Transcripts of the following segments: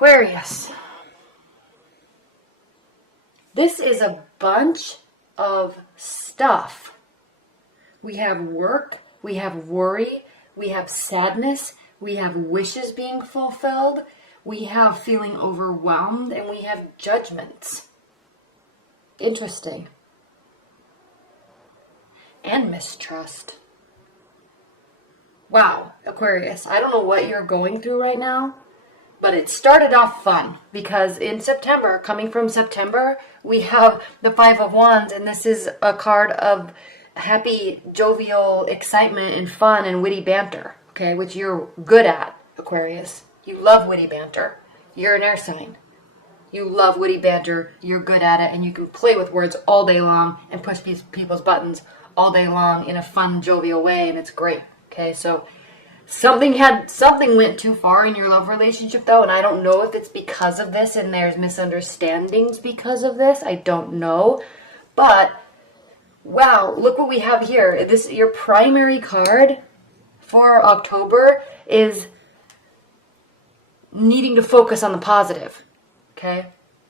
Aquarius. This is a bunch of stuff. We have work, we have worry, we have sadness, we have wishes being fulfilled, we have feeling overwhelmed, and we have judgments. Interesting. And mistrust. Wow, Aquarius, I don't know what you're going through right now, but it started off fun because in September, coming from September, we have the Five of Wands, and this is a card of happy, jovial excitement and fun and witty banter, okay, which you're good at, Aquarius. You love witty banter. You're an air sign. You love witty banter, you're good at it, and you can play with words all day long and push people's buttons all day long in a fun, jovial way, and it's great. Okay, so something went too far in your love relationship, though, and I don't know if it's because of this and there's misunderstandings because of this. I don't know. But, wow, look what we have here. Your primary card for October is needing to focus on the positive. Okay?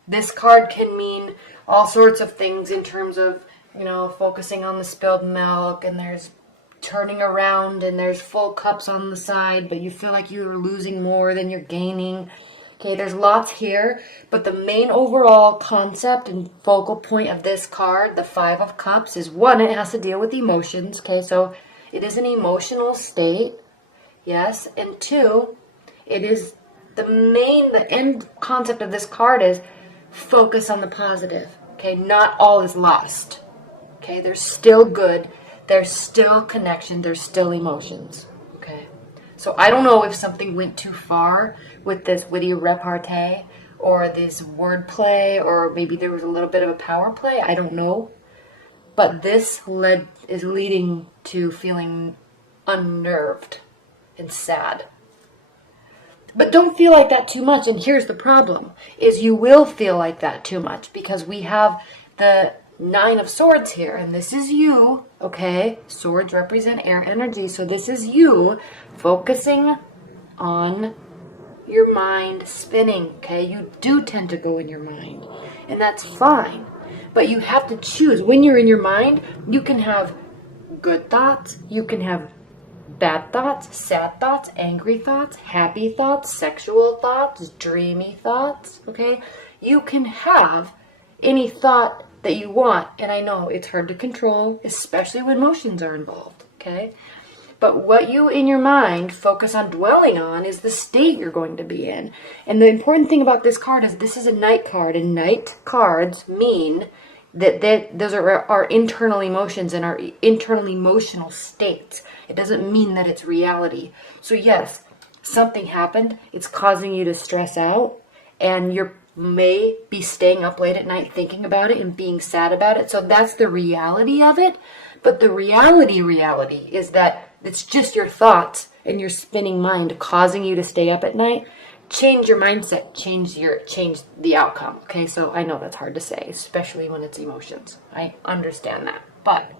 This card can mean all sorts of things in terms of, focusing on the spilled milk, and there's turning around and there's full cups on the side, but you feel like you're losing more than you're gaining. Okay, there's lots here, but the main overall concept and focal point of this card, the Five of Cups, is one, it has to deal with emotions. Okay, so it is an emotional state, yes, and two, it is the end concept of this card is focus on the positive. Okay, not all is lost. Okay, there's still good. There's still connection. There's still emotions. Okay. So I don't know if something went too far with this witty repartee or this wordplay, or maybe there was a little bit of a power play. I don't know. But this is leading to feeling unnerved and sad. But don't feel like that too much. And here's the problem, is you will feel like that too much because we have the Nine of Swords here, and this is you, okay? Swords represent air energy, so this is you focusing on your mind spinning, okay? You do tend to go in your mind, and that's fine. But you have to choose. When you're in your mind, you can have good thoughts, you can have bad thoughts, sad thoughts, angry thoughts, happy thoughts, sexual thoughts, dreamy thoughts, okay? You can have any thought that you want, and I know it's hard to control, especially when emotions are involved, okay? But what you in your mind focus on dwelling on is the state you're going to be in. And the important thing about this card is this is a night card, and night cards mean that those are our internal emotions and our internal emotional states. It doesn't mean that it's reality. So yes, something happened, it's causing you to stress out, and you're may be staying up late at night thinking about it and being sad about it. So that's the reality of it. But the reality is that it's just your thoughts and your spinning mind causing you to stay up at night. Change your mindset, change the outcome. Okay, so I know that's hard to say, especially when it's emotions. I understand that. But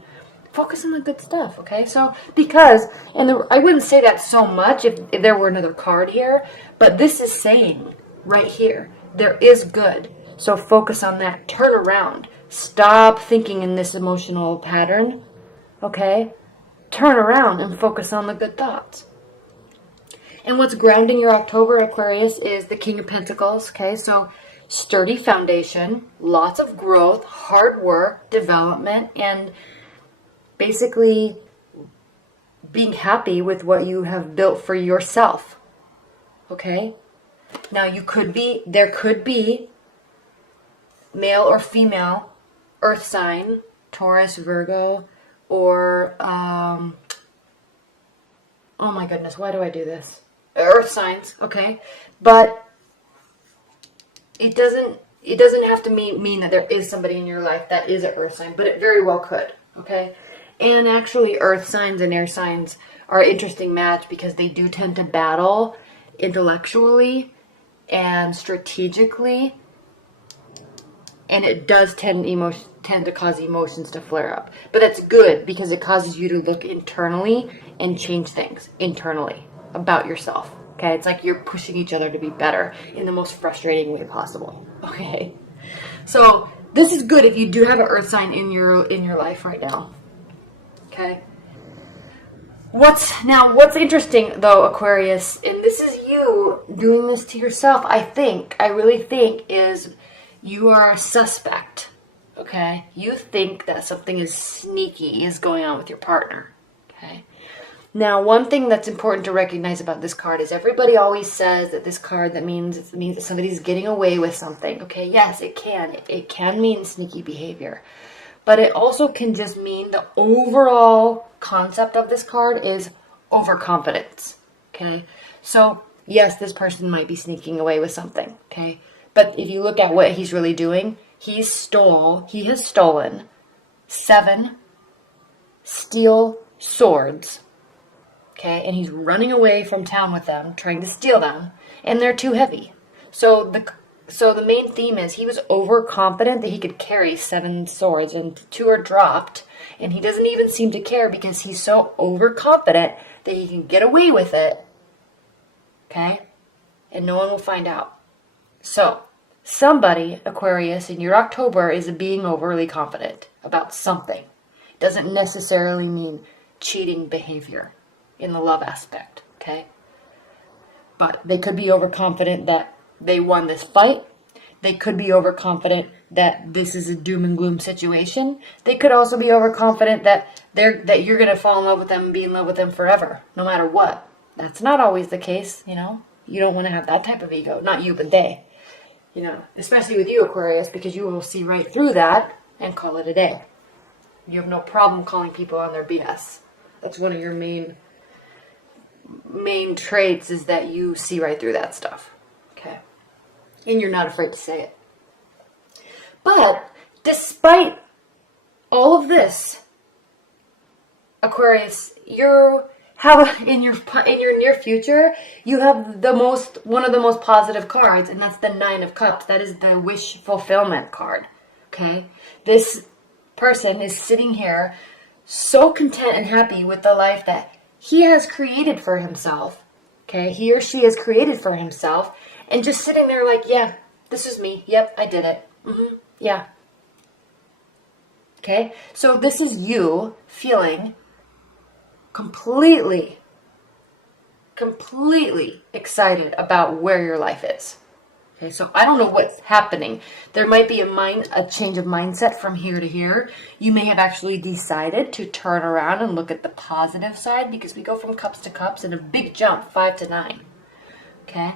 focus on the good stuff, okay? So I wouldn't say that so much if there were another card here, but this is saying right here, there is good. So focus on that. Turn around. Stop thinking in this emotional pattern. Okay? Turn around and focus on the good thoughts. And what's grounding your October, Aquarius, is the King of Pentacles. Okay? So sturdy foundation, lots of growth, hard work, development, and basically being happy with what you have built for yourself. Okay? Now there could be male or female earth sign, Taurus, Virgo, or, oh my goodness, why do I do this? Earth signs, okay? But it doesn't have to mean that there is somebody in your life that is an earth sign, but it very well could, okay? And actually earth signs and air signs are an interesting match because they do tend to battle intellectually and strategically, and it does tend to cause emotions to flare up. But that's good because it causes you to look internally and change things internally about yourself. Okay, it's like you're pushing each other to be better in the most frustrating way possible. Okay, so this is good if you do have an earth sign in your life right now. Okay. What's interesting though, Aquarius, and this is you doing this to yourself, I really think, is you are a suspect. Okay? You think that something is sneaky is going on with your partner. Okay? Now, one thing that's important to recognize about this card is everybody always says that this card that means that somebody's getting away with something. Okay? Yes, it can. It can mean sneaky behavior. But it also can just mean the overall concept of this card is overconfidence. Okay? So, yes, this person might be sneaking away with something. Okay? But if you look at what he's really doing, he has stolen 7 steel swords. Okay? And he's running away from town with them, trying to steal them, and they're too heavy. So the main theme is he was overconfident that he could carry 7 swords, and 2 are dropped, and he doesn't even seem to care because he's so overconfident that he can get away with it, okay? And no one will find out. So, somebody, Aquarius, in your October is being overly confident about something. Doesn't necessarily mean cheating behavior in the love aspect, okay? But they could be overconfident that they won this fight. They could be overconfident that this is a doom and gloom situation. They could also be overconfident that you're going to fall in love with them and be in love with them forever, no matter what. That's not always the case, you know. You don't want to have that type of ego. Not you, but they. You know, especially with you, Aquarius, because you will see right through that and call it a day. You have no problem calling people on their BS. That's one of your main traits, is that you see right through that stuff. Okay. And you're not afraid to say it. But despite all of this, Aquarius, you have in your near future, you have one of the most positive cards, and that's the 9 of Cups. That is the wish fulfillment card. Okay? This person is sitting here so content and happy with the life that he has created for himself. Okay? He or she has created for himself. And just sitting there like, yeah, this is me. Yep, I did it. Yeah. Okay? So this is you feeling completely excited about where your life is. Okay, so I don't know what's happening. There might be a change of mindset from here to here. You may have actually decided to turn around and look at the positive side, because we go from cups to cups in a big jump, 5 to 9. Okay?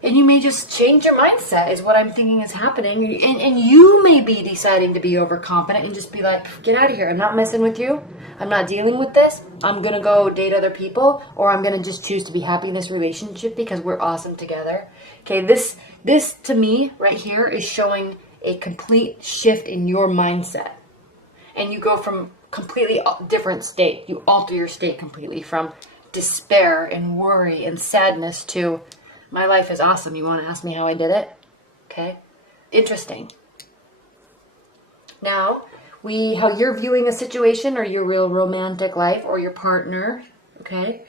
And you may just change your mindset, is what I'm thinking is happening. And you may be deciding to be overconfident and just be like, get out of here. I'm not messing with you. I'm not dealing with this. I'm going to go date other people, or I'm going to just choose to be happy in this relationship because we're awesome together. Okay, this to me right here is showing a complete shift in your mindset. And you go from completely different state. You alter your state completely from despair and worry and sadness to, my life is awesome. You want to ask me how I did it? Okay. Interesting. Now, how you're viewing a situation, or your real romantic life, or your partner, okay,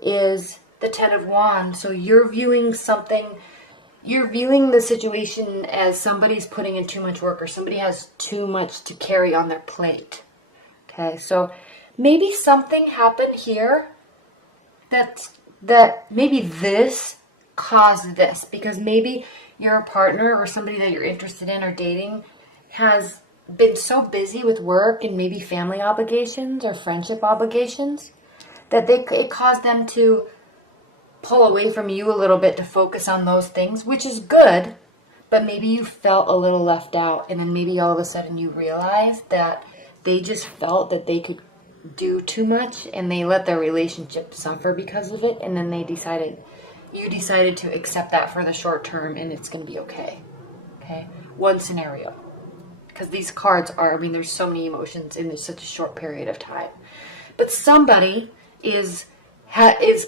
is the 10 of Wands. So you're viewing the situation as somebody's putting in too much work, or somebody has too much to carry on their plate. Okay, so maybe something happened here that maybe this caused this, because maybe your partner or somebody that you're interested in or dating has been so busy with work and maybe family obligations or friendship obligations that it caused them to pull away from you a little bit to focus on those things, which is good, but maybe you felt a little left out, and then maybe all of a sudden you realized that they just felt that they could do too much, and they let their relationship suffer because of it, and then you decided to accept that for the short term, and it's going to be okay. Okay? One scenario. Because these cards there's so many emotions in such a short period of time. But somebody is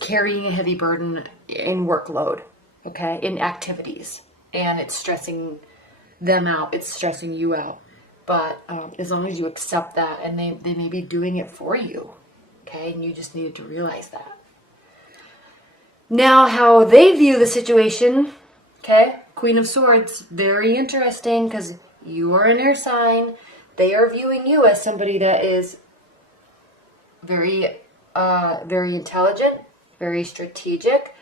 carrying a heavy burden in workload, okay, in activities, and it's stressing them out, it's stressing you out. But as long as you accept that, and they may be doing it for you, okay, and you just needed to realize that. Now, how they view the situation, okay? Queen of Swords, very interesting because you are an air sign. They are viewing you as somebody that is very intelligent, very strategic,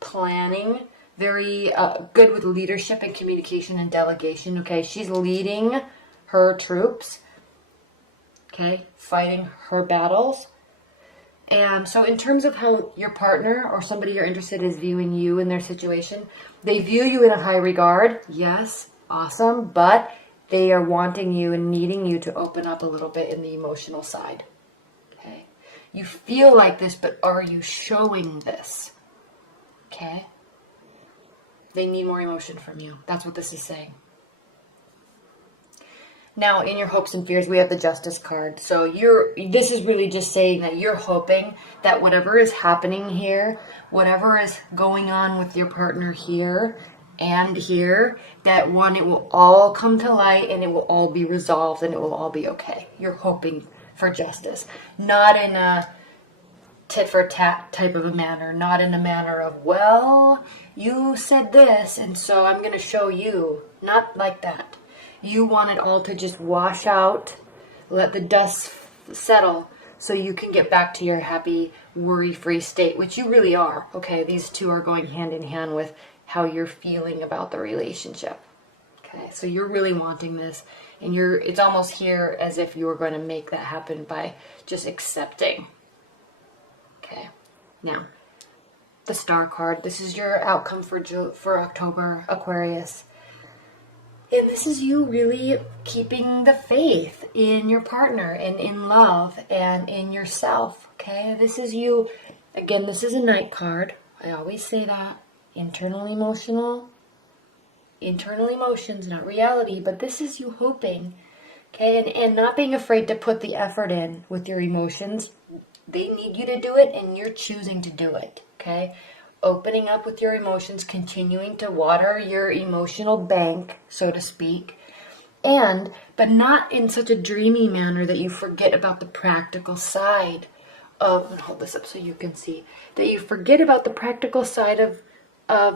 planning, very good with leadership and communication and delegation, okay? She's leading her troops, okay? Fighting her battles. And so in terms of how your partner or somebody you're interested in is viewing you in their situation, they view you in a high regard. Yes, awesome. But they are wanting you and needing you to open up a little bit in the emotional side. Okay? You feel like this, but are you showing this? Okay? They need more emotion from you. That's what this is saying. Now, in your hopes and fears, we have the Justice card. So this is really just saying that you're hoping that whatever is happening here, whatever is going on with your partner here and here, that one, it will all come to light and it will all be resolved and it will all be okay. You're hoping for justice. Not in a tit for tat type of a manner. Not in a manner of, well, you said this and so I'm going to show you. Not like that. You want it all to just wash out, let the dust settle, so you can get back to your happy, worry-free state, which you really are. Okay, these two are going hand in hand with how you're feeling about the relationship. Okay, so you're really wanting this, and it's almost here as if you were going to make that happen by just accepting. Okay, now, the Star card. This is your outcome for October, Aquarius. And this is you really keeping the faith in your partner and in love and in yourself, okay? This is you, again, this is a Knight card. I always say that. Internal emotions, not reality, but this is you hoping, okay? And not being afraid to put the effort in with your emotions. They need you to do it and you're choosing to do it, okay? Opening up with your emotions, continuing to water your emotional bank, so to speak, but not in such a dreamy manner that you forget about the practical side of, and hold this up so you can see, that you forget about the practical side of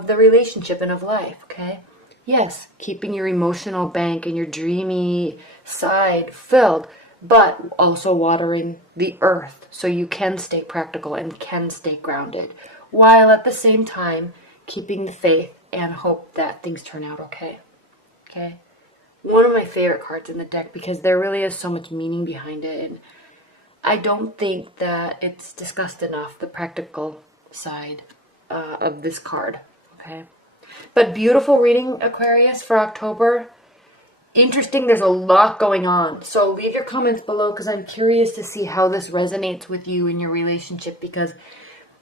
the relationship and of life, okay? Yes, keeping your emotional bank and your dreamy side filled, but also watering the earth so you can stay practical and can stay grounded, while at the same time keeping the faith and hope that things turn out okay. Okay? One of my favorite cards in the deck because there really is so much meaning behind it. And I don't think that it's discussed enough, the practical side of this card. Okay? But beautiful reading, Aquarius, for October. Interesting, there's a lot going on. So leave your comments below because I'm curious to see how this resonates with you in your relationship because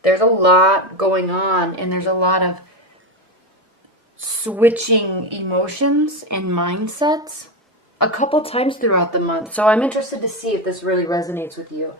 there's a lot going on and there's a lot of switching emotions and mindsets a couple times throughout the month. So I'm interested to see if this really resonates with you.